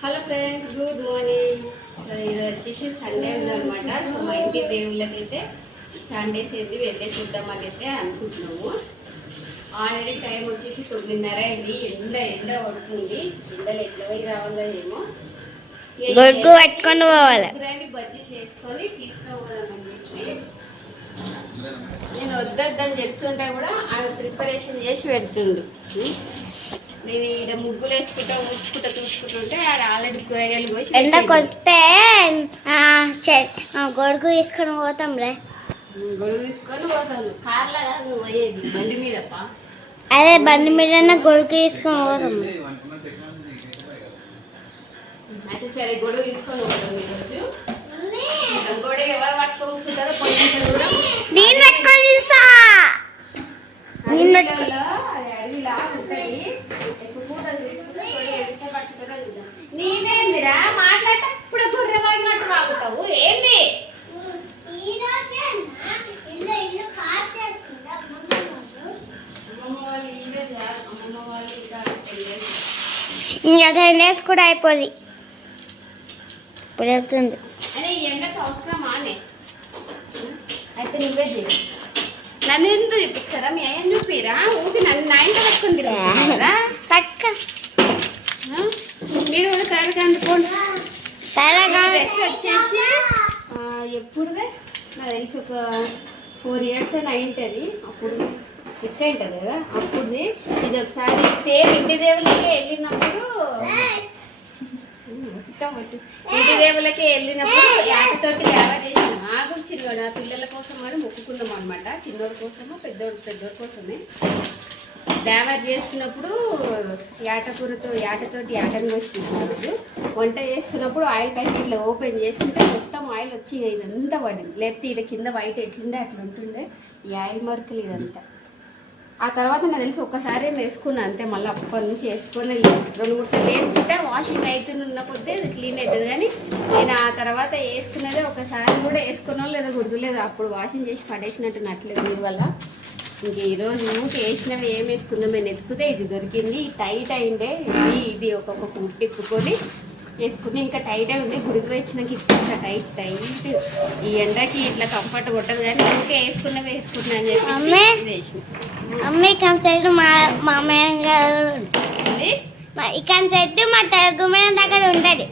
Hello friends, good morning. So ఇది వచ్చేసి Sunday ఉందన్నమాట. సో మా ఇంటి దేవుళ్ళకైతే సండేస్ ఏంటి వెళ్ళేసి వద్దామని అయితే అనుకుంటున్నాము. ఆల్రెడీ టైం వచ్చేసి 9:30 అయింది. ఎండ పడుతుంది. ఎండలు ఎట్లా పోయి రావాలో ఏమో. గొడుగు పట్టుకొని పోవాలి. బజ్జీలు చేసుకొని తీసుకోవాలని చెప్పి నేను వద్దని చెప్తుంటే కూడా ఆయన ప్రిపరేషన్ చేసి పెడుతుండు. నేను ఇక్కడ ముగ్గులు వేసుకుంటా చూసుకుంటుంటే ఆడ ఆల్రెడీ కూరగాయలు పోసి ఎండకు వస్తే గొడుగు తీసుకొని పోతాం రే. గొడుగు తీసుకొని పోతాను. కార్లా కాదు నువ్వు పోయేది, బండి మీద. అదే బండి మీద గొడుగు తీసుకొని పోతాం. అయితే సరే, గొడుగు తీసుకొని పోతాం ఈరోజు. గొడుగు ఎవరు పట్టుకొని కూర్చుంటారో కొంచెం కూడా నేను పట్టుకొని చూసా. అడవిలా ఉంటాయి. నేనేందిరా మాట్లాడేటప్పుడు గుర్రె వాగినట్టు వాగుతావు ఏంది? ఇంకా 10 days కూడా అయిపోయింది. ఇప్పుడు వెళ్తుంది. అరే ఎండకు అవసరమా అని అయితే నువ్వే చేయి. నన్ను ఎందుకు చూపిస్తారా? మీ అయ్యని చూపిరా? ఊరికి నన్ను నా ఇంట్లో పట్టుకొని తిరుగుతారా? పక్క మీరు కూడా తయారుగా అందుకోండి. డ్రెస్ వచ్చేసి ఎప్పుడుదే నాకు తెలిసి ఒక 4 years అని అయింటుంది. అప్పుడు ఎక్క ఉంటుంది కదా అప్పుడుది. ఇది ఒకసారి సేమ్ ఇంటి దేవులకే వెళ్ళినప్పుడు ఇంటి దేవులకే వెళ్ళినప్పుడు యాటతోటి దేవ చేసిన ఆగుచ్చినవాడు ఆ పిల్లల కోసం అని మొక్కుకున్నాం అనమాట. చిన్నోడి కోసము పెద్దోడి కోసమే దేవర్ చేస్తున్నప్పుడు యాటతోటి యాటను కోసినప్పుడు వంట చేస్తున్నప్పుడు ఆయిల్ ప్యాకెట్ ఇట్లా ఓపెన్ చేస్తుంటే మొత్తం ఆయిల్ వచ్చి ఇదంతా పడింది. లేకపోతే ఇలా కింద వైట్ ఎట్లుండే అట్లా ఉంటుండే ఈ ఆయిల్ మార్కులు ఇదంతా. ఆ తర్వాత నాకు తెలిసి ఒక్కసారి వేసుకున్నాను అంతే. మళ్ళీ అప్పటి నుంచి వేసుకొని 2-3 సార్లు వేసుకుంటే వాషింగ్ అవుతున్న కొద్దీ అది క్లీన్ అవుతుంది. కానీ నేను ఆ తర్వాత వేసుకునేదే ఒకసారి కూడా వేసుకున్నాం లేదా గుర్తులేదు. అప్పుడు వాషింగ్ చేసి పడేసినట్టు నట్లేదు దీని వల్ల. ఇంక ఈరోజు ఊరికి వేసినవి ఏం వేసుకున్నాం మేము ఎత్తుకుతే ఇది దొరికింది. టైట్ అయిందే ఇది ఒక్కొక్క కుట్టి తిప్పుకొని వేసుకుని ఇంకా టైట్ అయి ఉంది. గుడికి వచ్చినాక ఇప్పిస్తా టైట్. ఈ ఎండకి ఇట్లా కంఫర్ట్ కొట్టదు కానీ ఊరికే వేసుకున్నవి వేసుకుంటున్నా అని చెప్పి వేసిన. అమ్మ ఇక్కడ సైడ్ మా మామయ్య గారు ఇక్కడ సైడ్ మా తెలుగు మీడియం దగ్గర ఉంటుంది.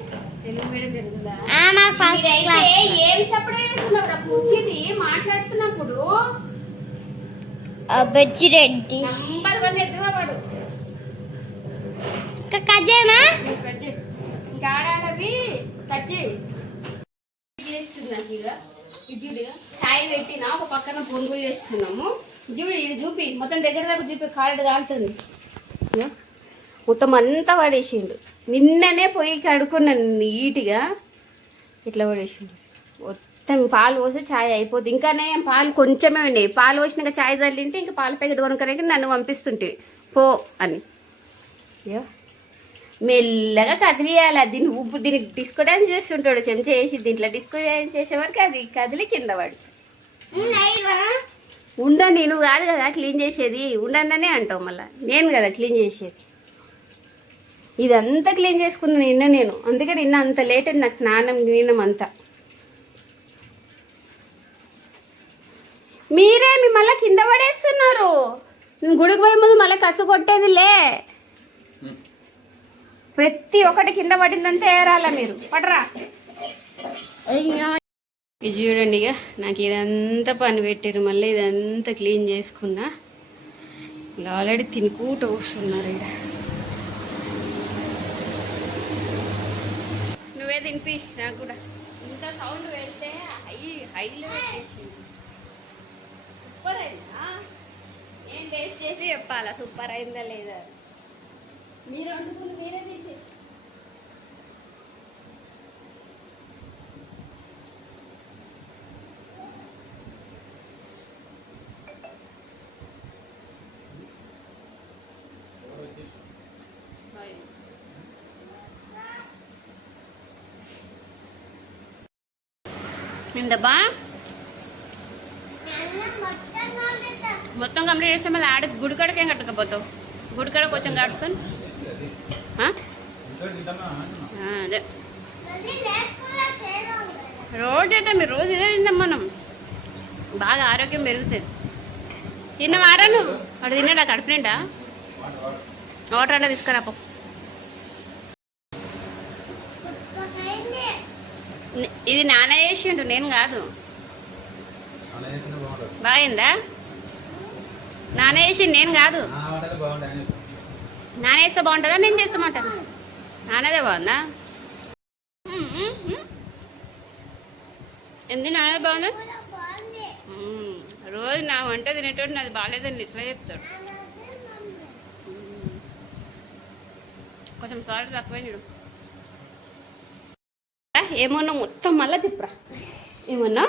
తెలుగు మీడియం తెలుగుదా? ఏమి సపోర్ట్ చేస్తున్నారు కూర్చుని మాట్లాడుతున్నప్పుడు? బజ్జిరెడ్డి నంబర్ 1 ఎదుగువాడు. కజ్జేనా ఇంకా ఆడాడవి కట్ చేస్తుంది. నాకు ఇక ఇజుడిగా ఛాయ్ పెట్టినా ఒక పక్కన పొంగులు చేస్తున్నాము. చూడు ఇది చూపి మొత్తం దగ్గర దగ్గర చూపి కాళ్ళు కాలుతుంది. మొత్తం అంతా పడేసిండు. నిన్ననే పొయ్యి కడుక్కున్నాను నీట్గా. ఇట్లా పడేసిండు. మొత్తం పాలు పోసి ఛాయ్ అయిపోద్ది. ఇంకానే పాలు కొంచెమే ఉన్నాయి. పాలు పోసినాక ఛాయ్ చల్లింటే ఇంకా పాల ప్యాకెట్ కొనుక్కరికి నన్ను పంపిస్తుంటే పో అని. మెల్లగా కదిలియాలి. దీనికి డిస్కో డ్యాన్స్ చేస్తుంటాడు చెంచా వేసి. దీంట్లో డిస్కో డ్యాన్స్ చేసే వరకు అది కదిలి కింద పడి ఉండని. నువ్వు కాదు కదా క్లీన్ చేసేది, ఉండనే అంటావు. మళ్ళీ నేను కదా క్లీన్ చేసేది. ఇదంతా క్లీన్ చేసుకున్నాను నిన్న నేను. అందుకే నిన్న అంత లేట్ అయింది నాకు స్నానం గీనం అంతా. మీరే మళ్ళీ కింద పడేస్తున్నారు. నేను గుడికి పోయే ముందు మళ్ళీ కసు కొట్టేదిలే. ప్రతి ఒక్కటి కింద పడిందంటే ఏరాల మీరు పడరా. ఇది చూడండి, ఇక నాకు ఇదంతా పని పెట్టారు. మళ్ళీ ఇదంతా క్లీన్ చేసుకున్నా. ఇలా ఆల్రెడీ తినుకుంటూ వస్తున్నారు. ఇక్కడ నువ్వే తినిపి నాకు కూడా. ఇంత సౌండ్ పెడితే హైలో పెట్టేసి సూపర్ అయిందా? నేను టేస్ట్ చేసి చెప్పాలా సూపర్ అయిందా లేదా. మీరు వండుకుని మీరే తీసేసి ఇందబ్బా మొత్తం కంప్లీట్ చేస్తే మళ్ళీ ఆడ గుడికాడకేం కట్టకపోతావు. గుడికాడ కొంచెం కట్టుకొని అదే రోజు అయితే మీరు రోజు ఇదే తిందాం మనం, బాగా ఆరోగ్యం పెరుగుతుంది. తిన్నవారా నువ్వు? వాడు తిన్నాడా కడుపు నిండా? వాటర్ అంటే తీసుకురాపో. ఇది నాన్న చేసిండు, నేను కాదు. బాగైందా? నాన్న చేసిండు, నేను కాదు. నాన్న చేస్తే బాగుంటుందా నేను చేస్తామంటాను? నాన్నదే బాగుందా? ఎందుకు నాన్నదే బాగుందా? రోజు నా వంట తినేటోడు నాది బాగాలేదని ఇట్లా చెప్తాడు. కొంచెం సారీ తక్కువే చూడు. ఏమన్నా మొత్తం మళ్ళా చెప్పురా. ఏమన్నా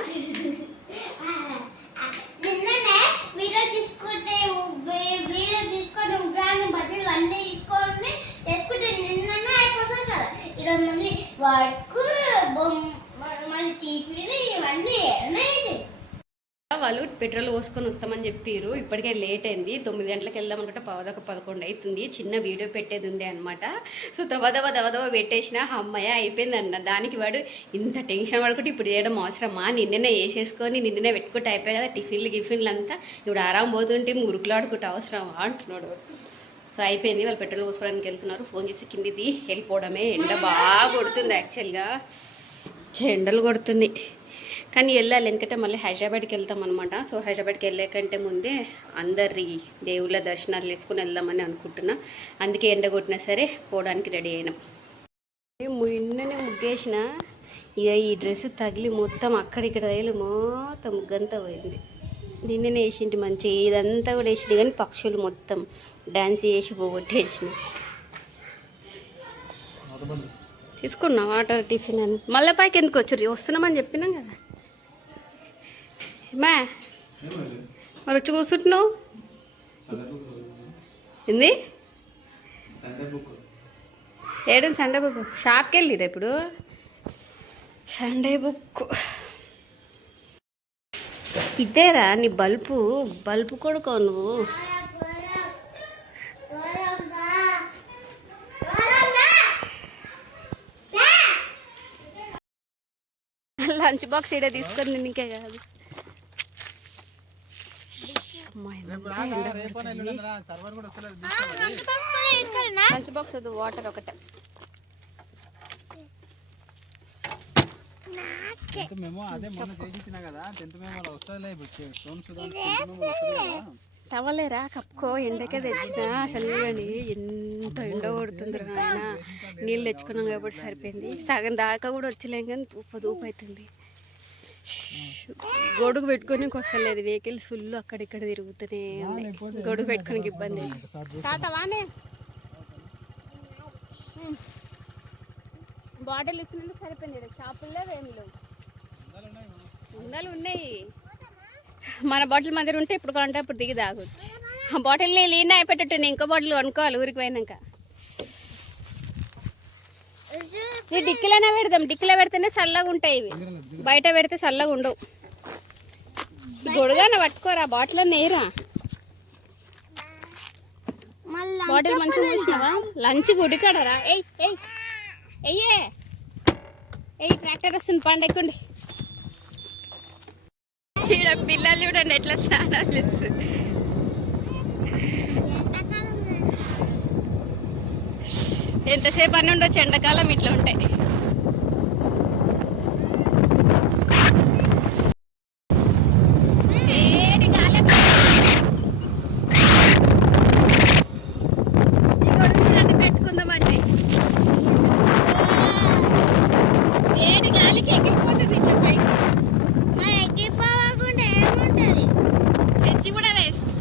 వాళ్ళు పెట్రోల్ పోసుకొని వస్తామని చెప్పారు. ఇప్పటికే లేట్ అయింది, 9 గంటలకు వెళ్దాం అనుకుంటే 11 అవుతుంది. చిన్న వీడియో పెట్టేది ఉండే అనమాట. సో దవదవ పెట్టేసిన అమ్మాయి అయిపోయింది అన్న. దానికి వాడు ఇంత టెన్షన్ పడుకుంటే ఇప్పుడు చేయడం అవసరమా, నిన్ననే వేసేసుకొని నిన్ననే పెట్టుకుంటే అయిపోయి కదా టిఫిన్లు అంతా, ఇప్పుడు ఆరాం పోతుంటే మురుకులాడుకుంటే అవసరమా అంటున్నాడు. సో అయిపోయింది, వాళ్ళు పెట్రోల్ పోసుకోవడానికి వెళ్తున్నారు. ఫోన్ చేసి కిందిది వెళ్ళిపోవడమే. ఎండ బాగా కొడుతుంది, యాక్చువల్గా ఎండలు కొడుతుంది కానీ వెళ్ళాలి, ఎందుకంటే మళ్ళీ హైదరాబాద్కి వెళ్తాం అనమాట. సో హైదరాబాద్కి వెళ్ళే కంటే ముందే అందరి దేవుళ్ళ దర్శనాలు వేసుకుని వెళ్దామని అనుకుంటున్నా. అందుకే ఎండ కొట్టినా సరే పోవడానికి రెడీ అయినాం. నిన్ననే ముగ్గేసిన, ఇక ఈ డ్రెస్ తగిలి మొత్తం అక్కడిక్కడ తగిలి మొత్తం ముగ్గంతా పోయింది. నిన్ననే వేసింటి మంచిగా, ఇదంతా కూడా వేసింది కానీ పక్షులు మొత్తం డ్యాన్స్ చేసి పోగొట్టేసిన. తీసుకున్నా వాటర్ టిఫిన్ అని. మళ్ళీ పైకి ఎందుకు వచ్చారు? వస్తున్నామని చెప్పినాం కదా. మా మరి వచ్చి కూర్చుంటున్నావు ఏంది? ఏడు సండే బుక్ షాప్కి వెళ్ళిరా ఇప్పుడు? సండే బుక్ ఇదేరా నీ బల్బు కొడుకో నువ్వు. లంచ్ బాక్స్ ఇడే తీసుకొని నీకే కాదు. లంచ్ బాక్స్ వద్దు, వాటర్ ఒకటే. టవలేరా కప్పుకో, ఎండకే తెచ్చినా. అసలు చూడండి ఎంత ఎండ కొడుతుంది ఆయన. నీళ్ళు తెచ్చుకున్నాం కాబట్టి సరిపోయింది. సగం దాకా కూడా వచ్చలేం కానీ ఊపు అవుతుంది. గొడుగు పెట్టుకోనికి వస్తలేదు, వెహికల్స్ ఫుల్ అక్కడిక్కడ తిరుగుతూనే ఉన్నాయి. గొడుగు పెట్టుకోనికి ఇబ్బంది. తాతవానే బాటిల్ ఇచ్చినట్టు సరిపోయింది. షాపుల్లో ఏమి లేవు, ఉండాలి ఉన్నాయి. మన బాటిల్ మధ్య ఉంటే ఇప్పుడు కొంటే ఇప్పుడు దిగి తాగొచ్చు. ఆ బాటిల్ లీన్ అయిపోయేటట్టు ఇంకో బాటిల్ అనుకోవాలి ఊరికి పోయినాక. ఇది డిక్కీలోనే పెడదాం, డిక్కీలో పెడితేనే చల్లగా ఉంటాయి. ఇవి బయట పెడితే చల్లగా ఉండవు. గొడుగానే పట్టుకోరా, బాటిల్ నేరా. బాటిల్ మంచిగా చూసినావా? లంచ్ గుడికాడరా. ట్రాక్టర్ వస్తుంది, పండెక్కండి. ఇక్కడ పిల్లలు చూడండి ఎట్లా స్నానాలు చేస్తుంది. ఎంతసేపు అని ఉండొచ్చు, ఎండాకాలం ఇట్లా ఉంటాయి. పెట్టుకుందామండి, ఏడు గాలికి ఎగిరిపోతుంది. ఇంకా పైకి ఎగిరిపోకుండా ఏముంటుంది, తెచ్చి కూడా వేస్ట్.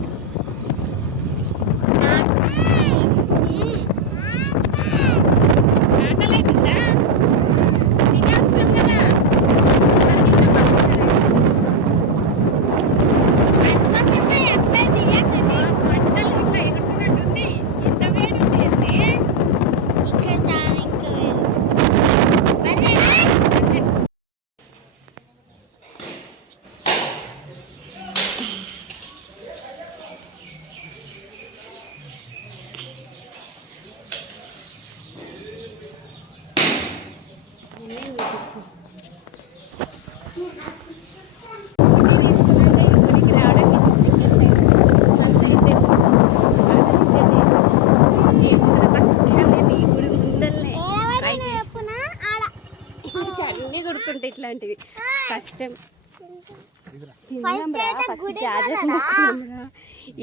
ఆకలేదా? గుర్తుంటాయి ఇట్లాంటివి. ఫస్ట్ టైం ఫస్ట్ చార్జెస్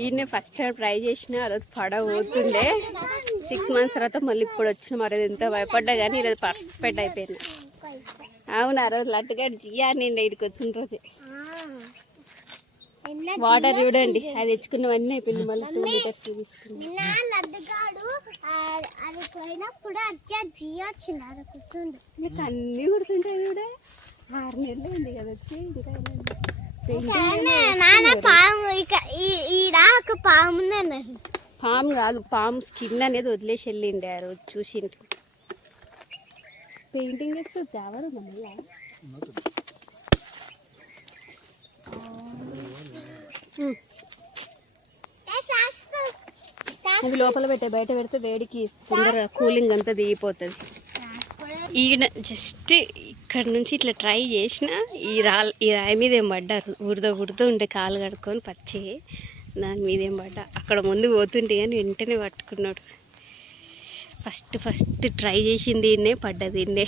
ఈయన ఫస్ట్ టైం ట్రై చేసిన ఆ రోజు పోతుండే 6 months తర్వాత మళ్ళీ ఇప్పుడు వచ్చిన మరి ఎంత భయపడ్డా కానీ ఈరోజు పర్ఫెక్ట్ అయిపోయింది. అవును ఆ రోజు లట్టుగా జియా నిండి ఇక్కడికి వచ్చిన రోజు వాటర్ చూడండి అది తెచ్చుకున్నవన్నీ అయిపోయింది. మళ్ళీ 2 liters తీసుకున్నాం. నీకు అన్నీ గుర్తుంటాయి చూడే 6 నెలలు ఉంది కదా వచ్చి పాము కాదు పాము స్కిన్ అనేది వదిలేసి వెళ్ళిండే ఆ రోజు చూసి పెయింటింగ్ వేస్తే జావరు మళ్ళీ అవి లోపల పెట్టే బయట పెడితే వేడికి తొందరగా కూలింగ్ అంతా దిగిపోతుంది. ఈయన జస్ట్ ఇక్కడ నుంచి ఇట్లా ట్రై చేసిన ఈ రాయి మీద ఏం పడ్డారు ఉడత ఉంటే కాలు కడుక్కొని పచ్చి దాని మీద ఏం పడ్డా అక్కడ ముందు పోతుంటే కానీ వెంటనే పట్టుకున్నాడు. ఫస్ట్ ట్రై చేసింది ఈయనే పడ్డది ఈయనే.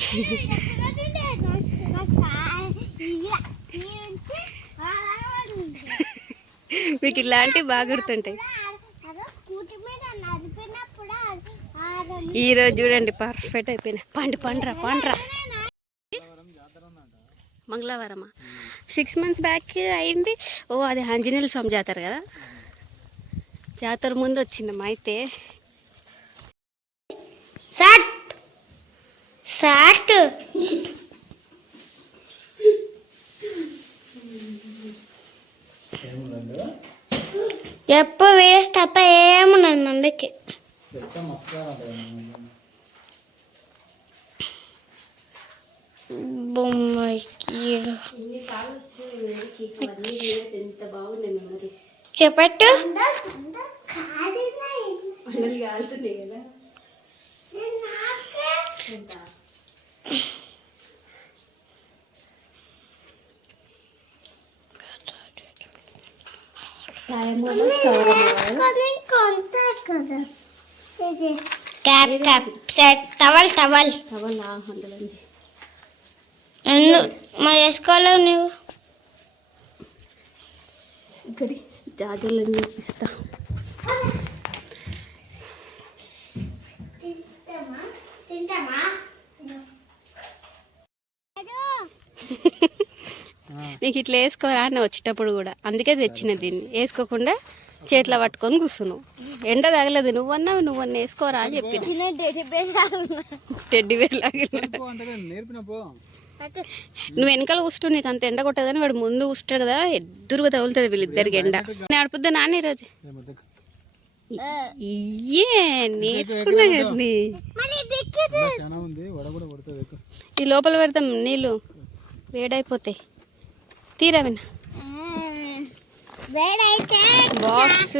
మీకు ఇలాంటివి బాగా గుర్తుంటాయి. ఈరోజు చూడండి పర్ఫెక్ట్ అయిపోయినా. పండ్రా మంగళవారమా 6 months బ్యాక్ అయింది. ఓ అది ఆంజనేయుల స్వామి జాతర కదా, జాతర ముందు వచ్చిందమ్మా. అయితే ఎప్పుడు వేసి తప్ప ఏమున్నది అందుకే చెప్పట్టు కాలుతున్నాయి కదా. టవల్ మరి వేసుకోలేవు నువ్వు. ఇక్కడి జాజర్లను చూపిస్తా. నీకు ఇట్లా వేసుకోరా అని వచ్చేటప్పుడు కూడా అందుకే తెచ్చిన దీన్ని. వేసుకోకుండా చేతిలో పట్టుకొని కూర్చున్నావు. ఎండ తగలేదు నువ్వన్నా వేసుకోరా అని చెప్పిన. టెడ్డి బేర్ లాగా నువ్వు వెనకాల కూర్చుంటు నీకు అంత ఎండ కొట్టదు కానీ వాడు ముందు కూర్చుంటాడు కదా ఎదురుగా తగులుతుంది వీళ్ళిద్దరికి ఎండ. నేను అడుపుద్దా నాన్న ఈరోజు నేర్చుకున్నా కదా. ఈ లోపల పెడతాం నీళ్ళు వేడైపోతాయి. తీరా విన్న బాక్స్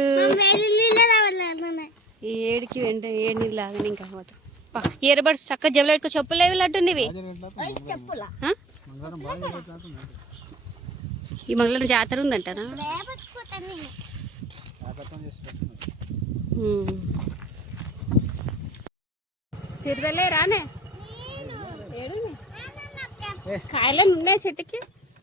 ఏడికి వెంట ఏడు నీళ్ళు లాగానే ఇంకా ఇయర్ బడ్స్ చక్కగా జబ్బులు పెట్టుకో. చెప్పులేవి లడ్డునివి ఈ మంగళవారం జాతర ఉందంటారా? తిరగలే రానే కాయలు ఉన్నాయి చెట్టుకి.